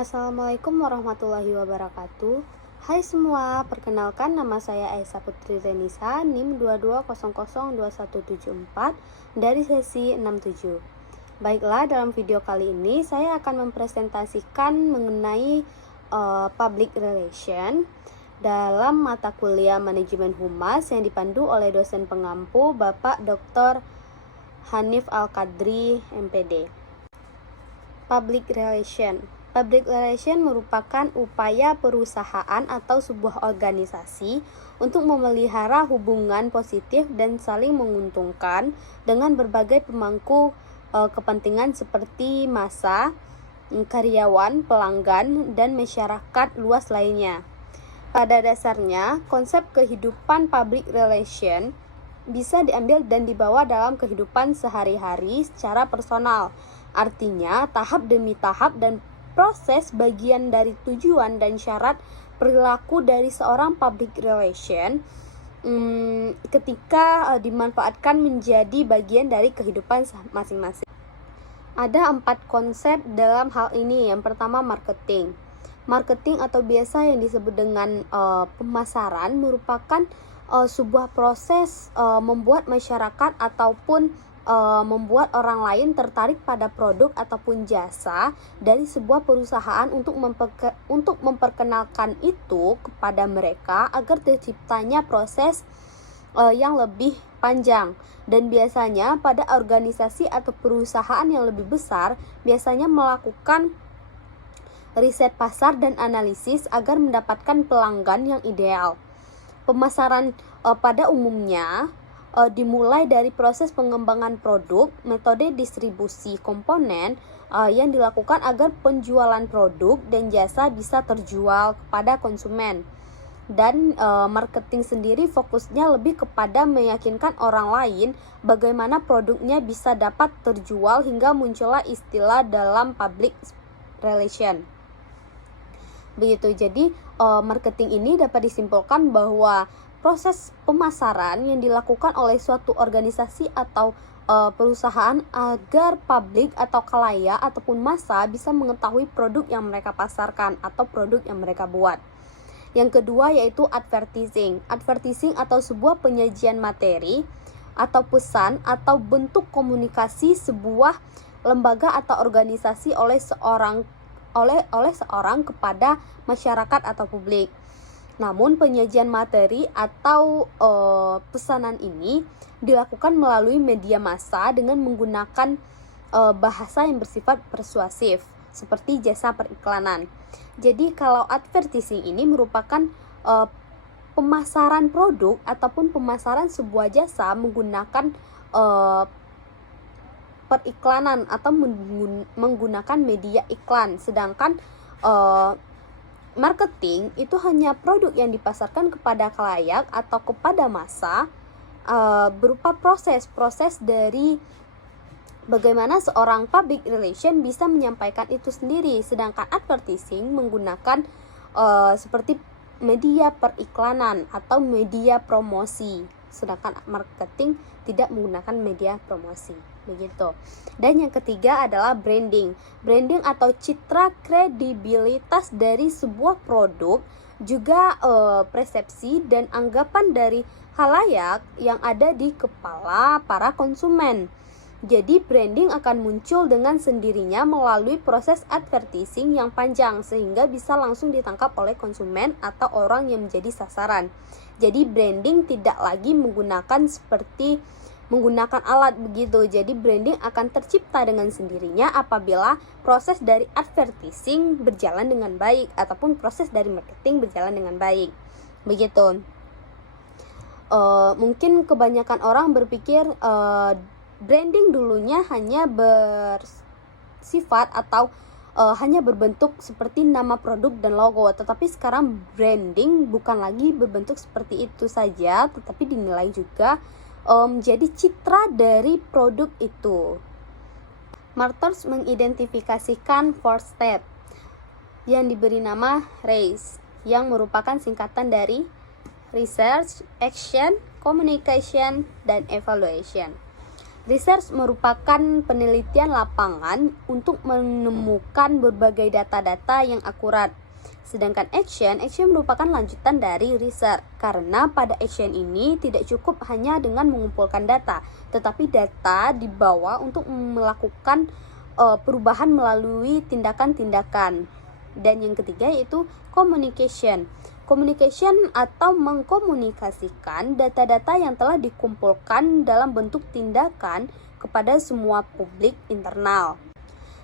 Assalamualaikum warahmatullahi wabarakatuh. Hai semua, perkenalkan nama saya Aisyah Putri Renisa, NIM 22002174 dari sesi 67. Baiklah, dalam video kali ini saya akan mempresentasikan mengenai public relation dalam mata kuliah manajemen humas yang dipandu oleh dosen pengampu Bapak Dr. Hanif Al-Qadri, MPD. Public relation merupakan upaya perusahaan atau sebuah organisasi untuk memelihara hubungan positif dan saling menguntungkan dengan berbagai pemangku kepentingan seperti massa, karyawan, pelanggan, dan masyarakat luas lainnya. Pada dasarnya, konsep kehidupan public relation bisa diambil dan dibawa dalam kehidupan sehari-hari secara personal. Artinya, tahap demi tahap dan proses bagian dari tujuan dan syarat perilaku dari seorang public relation ketika dimanfaatkan menjadi bagian dari kehidupan masing-masing. Ada 4 konsep dalam hal ini. Yang pertama, marketing. Marketing atau biasa yang disebut dengan pemasaran merupakan sebuah proses membuat masyarakat ataupun membuat orang lain tertarik pada produk ataupun jasa dari sebuah perusahaan untuk memperkenalkan itu kepada mereka agar terciptanya proses yang lebih panjang. Dan biasanya pada organisasi atau perusahaan yang lebih besar biasanya melakukan riset pasar dan analisis agar mendapatkan pelanggan yang ideal. Pemasaran pada umumnya dimulai dari proses pengembangan produk, metode distribusi komponen yang dilakukan agar penjualan produk dan jasa bisa terjual kepada konsumen. Dan marketing sendiri fokusnya lebih kepada meyakinkan orang lain bagaimana produknya bisa dapat terjual hingga muncullah istilah dalam public relation. Begitu, jadi marketing ini dapat disimpulkan bahwa proses pemasaran yang dilakukan oleh suatu organisasi atau perusahaan agar publik atau khalayak ataupun massa bisa mengetahui produk yang mereka pasarkan atau produk yang mereka buat. Yang kedua yaitu advertising. Advertising atau sebuah penyajian materi atau pesan atau bentuk komunikasi sebuah lembaga atau organisasi oleh seorang kepada masyarakat atau publik. Namun penyajian materi atau pesanan ini dilakukan melalui media massa dengan menggunakan bahasa yang bersifat persuasif seperti jasa periklanan. Jadi kalau advertising ini merupakan pemasaran produk ataupun pemasaran sebuah jasa menggunakan periklanan atau menggunakan media iklan. Sedangkan marketing itu hanya produk yang dipasarkan kepada khalayak atau kepada massa berupa proses dari bagaimana seorang public relation bisa menyampaikan itu sendiri. Sedangkan advertising menggunakan seperti media periklanan atau media promosi. Sedangkan marketing tidak menggunakan media promosi. Begitu. Dan yang ketiga adalah branding. Branding atau citra kredibilitas dari sebuah produk, juga persepsi dan anggapan dari khalayak yang ada di kepala para konsumen. Jadi branding akan muncul dengan sendirinya melalui proses advertising yang panjang sehingga bisa langsung ditangkap oleh konsumen atau orang yang menjadi sasaran. Jadi branding tidak lagi menggunakan alat begitu. Jadi branding akan tercipta dengan sendirinya apabila proses dari advertising berjalan dengan baik ataupun proses dari marketing berjalan dengan baik. Begitu. Mungkin kebanyakan orang berpikir branding dulunya hanya bersifat atau hanya berbentuk seperti nama produk dan logo, tetapi sekarang branding bukan lagi berbentuk seperti itu saja, tetapi dinilai juga menjadi citra dari produk itu. Martens mengidentifikasikan 4 step yang diberi nama RACE yang merupakan singkatan dari Research, Action, Communication, dan Evaluation. Research merupakan penelitian lapangan untuk menemukan berbagai data-data yang akurat. Sedangkan action merupakan lanjutan dari research. Karena pada action ini tidak cukup hanya dengan mengumpulkan data, tetapi data dibawa untuk melakukan perubahan melalui tindakan-tindakan. Dan yang ketiga yaitu communication. Communication atau mengkomunikasikan data-data yang telah dikumpulkan dalam bentuk tindakan kepada semua publik internal.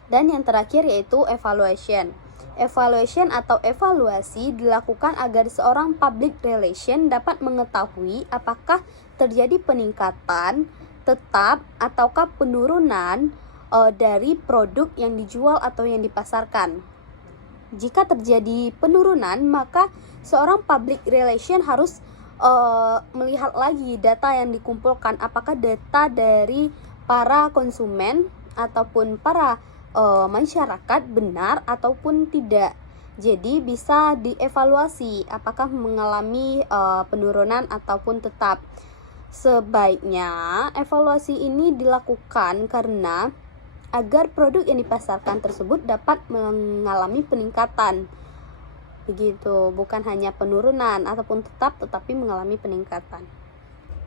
Dan yang terakhir yaitu evaluation. Evaluation atau evaluasi dilakukan agar seorang public relation dapat mengetahui apakah terjadi peningkatan tetap ataukah penurunan dari produk yang dijual atau yang dipasarkan. Jika terjadi penurunan, maka seorang public relation harus melihat lagi data yang dikumpulkan, apakah data dari para konsumen ataupun para masyarakat benar ataupun tidak. Jadi bisa dievaluasi apakah mengalami penurunan ataupun tetap. Sebaiknya evaluasi ini dilakukan karena agar produk yang dipasarkan tersebut dapat mengalami peningkatan. Begitu, bukan hanya penurunan ataupun tetap, tetapi mengalami peningkatan.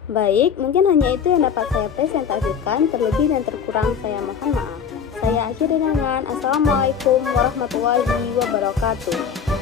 Baik, mungkin hanya itu yang dapat saya presentasikan. Terlebih dan terkurang saya mohon maaf. Saya akhiri dengan Assalamualaikum warahmatullahi wabarakatuh.